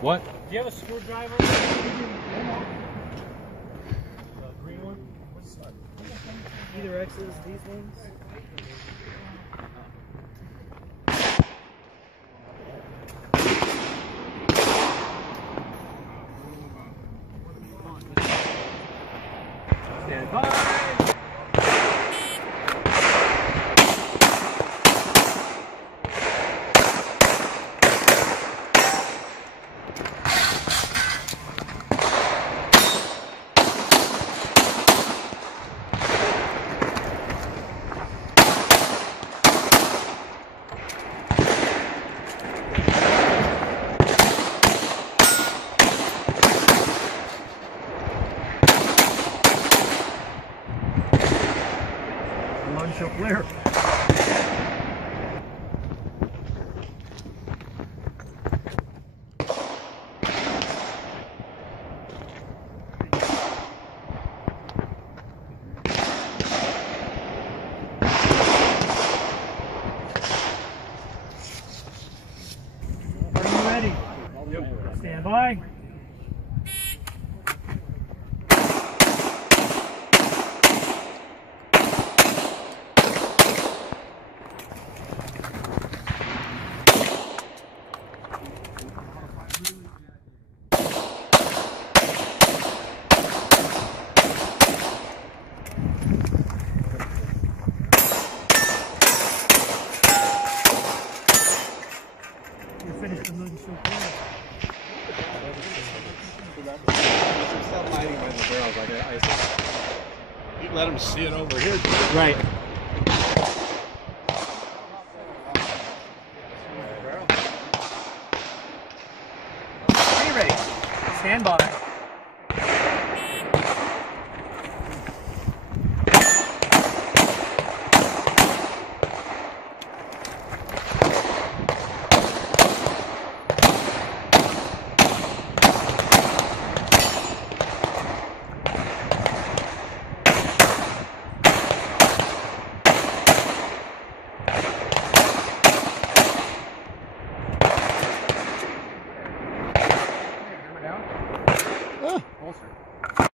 What? Do you have a screwdriver? The green one? Either X's, these ones. Stand by. One shall clear. Are you ready? Yep. Stand by. Finish the movie so clear. Stop hiding behind the barrels like I said. Let him see it over here. Right. Are you ready? Stand by.